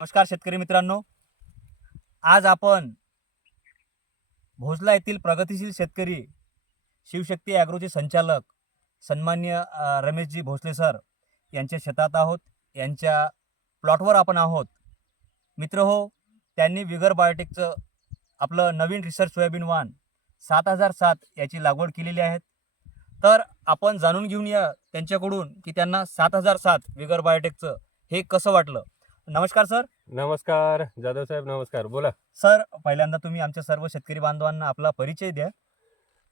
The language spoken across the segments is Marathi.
नमस्कार शेतकरी मित्रांनो. आज आपण भोसला येथील प्रगतिशील शेतकरी शिवशक्ती ॲग्रोचे संचालक सन्मान्य रमेशजी भोसले सर यांच्या शेतात आहोत. यांच्या प्लॉटवर आपण आहोत. मित्र हो त्यांनी विगर बायोटेकचं आपलं नवीन रिसर्च सोयाबीन वाण सात हजार सात याची लागवड केलेली आहे. तर आपण जाणून घेऊन या त्यांच्याकडून की त्यांना सात हजार सात विगर बायोटेकचं हे कसं वाटलं? नमस्कार सर. नमस्कार जाधव साहेब नमस्कार. बोला. सर पहिल्यांदा तुम्ही आमच्या सर्व शेतकरी बांधवांना आपला परिचय द्या.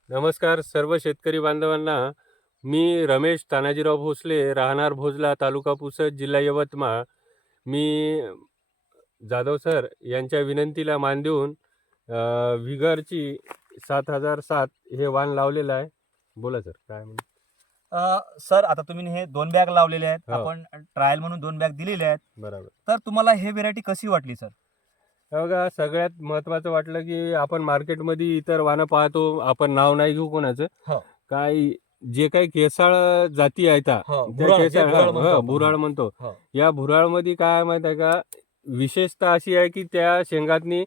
नमस्कार सर्व शेतकरी बांधवांना मी रमेश तानाजीराव भोसले राहणार भोजला तालुका पुसद जिल्हा यवतमाळ. मी जाधव सर यांच्या विनंतीला मान देऊन अ, विगरची सात हजार सात हे वाण लावलेलं आहे. बोला सर काय म्हणून अ, सर आता तुम्ही हे दोन बॅग लावलेले आहेत हो. आपण ट्रायल म्हणून दोन बॅग दिलेले आहेत बरोबर तर तुम्हाला हे व्हेरायटी कशी वाटली सर हे बघा सगळ्यात महत्त्वाचं वाटलं की आपण मार्केटमध्ये इतर वाणं पाहतो आपण नाव नाही घेऊ कोणाचं हो. काय जे काही केसाळ जाती आहेत हो, त्या भुराळ, जे केसाळ भुराळ म्हणतो हो, आपण. भुराळ म्हणतो हो. या भुराळमध्ये काय माहिती आहे का विशेषता अशी आहे की त्या शेंगातनी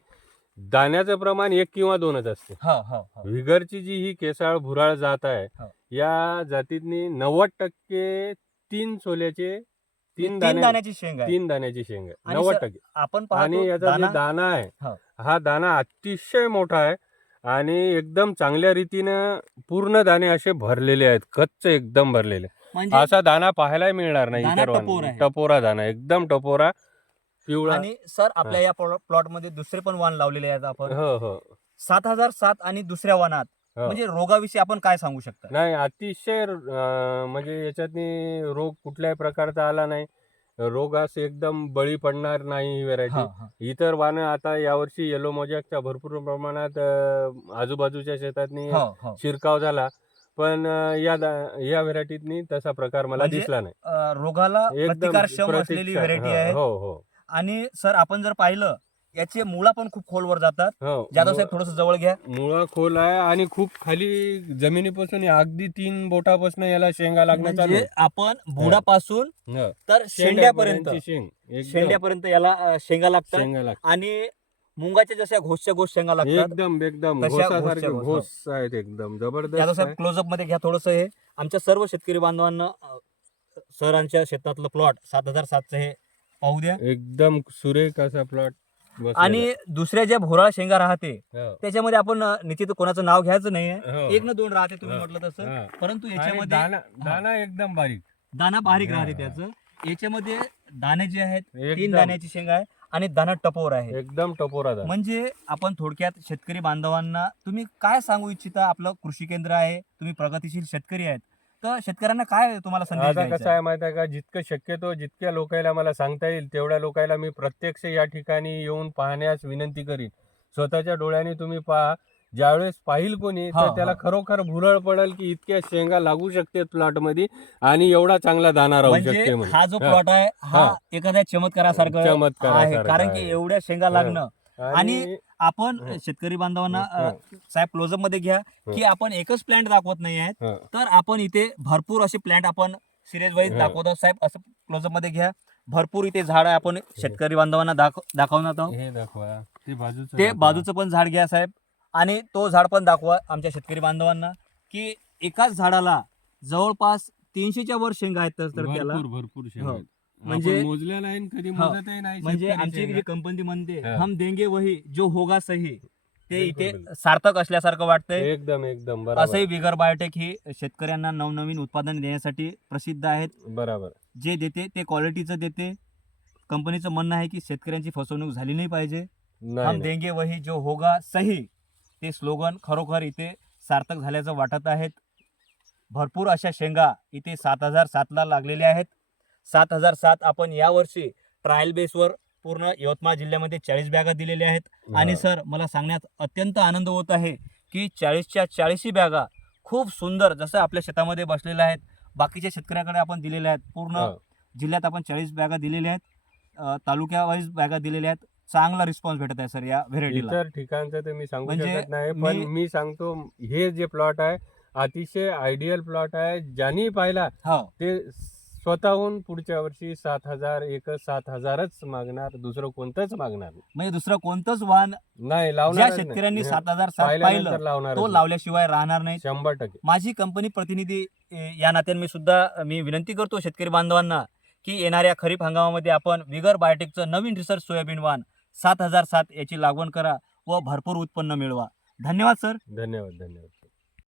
दाण्याचं प्रमाण एक किंवा दोनच असते. हो हो हो. विगरची जी ही केसाळ भुराळ जात आहे. या जातीतनी नव्वद टक्के तीन सोल्याचे तीन तीन दाणे दाण्याची शेंग आहे. तीन दाण्याची शेंग आहे. आणि नव्वद सर, टक्के. आपण आणि पाहतो याचा दाना जो दाना आहे हो. हा दाना अतिशय मोठा आहे आणि एकदम चांगल्या रीतीनं पूर्ण दाणे असे भरलेले आहेत. कच्च एकदम भरलेले. म्हणजे असा दाना पाहायला मिळणार नाही दाना इतर वाण- टपोरा आहे. टपोरा दाना एकदम टपोरा. पिवळा. आणि सर आपल्या या प्लॉटमध्ये दुसरे पण वाण लावलेले आहेत आपण. हो हो. सात हजार सात आणि दुसऱ्या वाणात हो. म्हणजे रोगाविषयी आपण काय सांगू शकता? नाही अतिशय म्हणजे याच्यातनी रोग कुठल्याही प्रकारचा आला नाही. रोग असं एकदम बळी पडणार नाही ही व्हरायटी. इतर वाहनं आता यावर्षी येलो मोजॅकच्या भरपूर प्रमाणात आजूबाजूच्या शेतातनी. शिरकाव झाला. पण या या व्हरायटीतनी तसा प्रकार मला म्हणजे दिसला नाही. रोगाला एकदम व्हेरायटी आहे. हो हो. आणि सर आपण जर पाहिलं याचे मुळा पण खूप खोलवर जातात. हो जाधव साहेब थोडस जवळ घ्या. मुळा खोल आहे आणि खूप खाली जमिनीपासून अगदी तीन बोटापासून याला शेंगा लागणं चालू म्हणजे आपण बुडापासून. तर शेंड्यापर्यंत. शेंड्यापर्यंतची शेंग एकदम. शेंड्यापर्यंत याला अ, शेंगा लागतात. शेंगा लागतात. आणि मुंगाच्या जशा घोसच्या घोष शेंगा लागतात एकदम एकदम. तशा घोसासारखे घोसच्या घोस, घोस आहेत एकदम. जबरदस्त साहेब आहे. क्लोजअपमध्ये घ्या थोडस हे. आमच्या सर्व शेतकरी बांधवांना अ, सरांच्या शेतातलं प्लॉट सात हजार सातचं हे पाहू द्या. एकदम सुरेख असा प्लॉट आणि दुसऱ्या ज्या भोराळ शेंगा राहते त्याच्यामध्ये आपण निश्चित कोणाचं नाव घ्यायचं नाहीये. एक न दोन राहते तुम्ही हो. म्हटलं तसं. हा. परंतु याच्यामध्ये दाना दाना एकदम बारीक. दाना बारीक हा, राहते हा. त्याचं. याच्यामध्ये दाणे जे आहेत तीन दाण्याची शेंगा आहे आणि दाना टपोर आहे. एकदम टपोरा दाना म्हणजे आपण थोडक्यात शेतकरी बांधवांना तुम्ही काय सांगू इच्छिता? आपलं कृषी केंद्र आहे तुम्ही प्रगतिशील शेतकरी आहेत. तर शेतकऱ्यांना काय तुम्हाला संदेश आता द्यायचा कसं आहे माहिती आहे का जितकं शक्यतो जितक्या लोकायला मला सांगता येईल तेवढ्या लोकायला मी प्रत्यक्ष या ठिकाणी येऊन पाहण्यास विनंती करीन स्वतःच्या डोळ्याने तुम्ही पहा ज्यावेळेस पाहिल कोणी हा, तर त्याला. खरोखर भुरळ पडेल की इतक्या शेंगा लागू शकते प्लॉटमध्ये आणि एवढा चांगला दाना राहू म्हणजे शकते म्हणून. हा जो हा. प्लॉट आहे हा हा. एखाद्या चमत्कारासारखं आहे चमत्कारासारखा कारण की आहे. एवढ्या शेंगा लागणं आणि आपण. शेतकरी बांधवांना अ. साहेब क्लोजअपमध्ये घ्या की आपण एकच प्लॅन्ट दाखवत नाही आहेत. तर आपण इथे भरपूर असे प्लॅन्ट आपण सिरीज वाईज हं. दाखवतो साहेब असं क्लोजअपमध्ये घ्या भरपूर इथे झाड आपण शेतकरी बांधवांना दाखव दाखवणार आहोत हे दाखवा ते बाजूचं ते दाखवा. बाजूचं पण झाड घ्या साहेब आणि तो झाड पण दाखवा आमच्या शेतकरी बांधवांना की एकाच झाडाला जवळपास तीनशेच्या वर शेंगा आहेत तर- तर त्याला भरपूर भरपूर शेंगा हो. आहेत. म्हणजे- मोजल्या नाही कधी हो. मोजतही नाही म्हणजे आमची. जी कंपनी म्हणते हा. हम देंगे वही जो होगा सही ते इथे बिलकुल. सार्थक असल्यासारखं वाटतंय एकदम एकदम बरोबर असंही बिगर बायोटेक ही शेतकऱ्यांना नवनवीन उत्पादन देण्यासाठी प्रसिद्ध आहेत बरोबर जे देते ते क्वालिटीचं देते कंपनीचं म्हणणं आहे की शेतकऱ्यांची फसवणूक झाली नाही पाहिजे हम नाही. देंगे वही जो होगा सही ते स्लोगन खरोखर इथे सार्थक झाल्याचं वाटत आहेत भरपूर अशा शेंगा इथे सात हजार सातला लागलेल्या आहेत सात हजार सात आपण यावर्षी ट्रायल बेसवर पूर्ण यवतमाळ जिल्ह्यामध्ये चाळीस बॅगा दिलेल्या आहेत. आणि. सर मला सांगण्यात अत्यंत आनंद होत आहे की चाळीसच्या चाळीसही बॅगा खूप सुंदर जसं आपल्या शेतामध्ये बसलेल्या आहेत बाकीच्या शेतकऱ्याकडे आपण दिलेल्या आहेत. पूर्ण. जिल्ह्यात आपण चाळीस बॅगा दिलेल्या आहेत तालुक्या वाईज बॅगा दिलेल्या आहेत. चांगला रिस्पॉन्स भेटत आहे सर या व्हेरायटीला इतर ठिकाणचं तर मी सांगू म्हणजे शकत नाही पण मी- मी सांगतो हे जे प्लॉट आहे अतिशय आयडियल प्लॉट आहे. ज्यांनी पाहिला हो. ते स्वतःहून पुढच्या वर्षी सात हजार एक सात हजारच मागणार दुसरं कोणतंच मागणार नाही. म्हणजे दुसरं कोणतंच वाहन नाही ज्या लावणार शेतकऱ्यांनी सात हजार सात पाहिलं लावणार तो लावल्याशिवाय राहणार नाही. शंभर टक्के. माझी कंपनी प्रतिनिधी ए, या नात्याने मी सुद्धा मी विनंती करतो शेतकरी बांधवांना की येणाऱ्या खरीप हंगामामध्ये आपण विगर बायोटेकचं नवीन रिसर्च सोयाबीन वाण सात हजार सात याची लागवड करा व भरपूर उत्पन्न मिळवा. धन्यवाद सर. धन्यवाद धन्यवाद.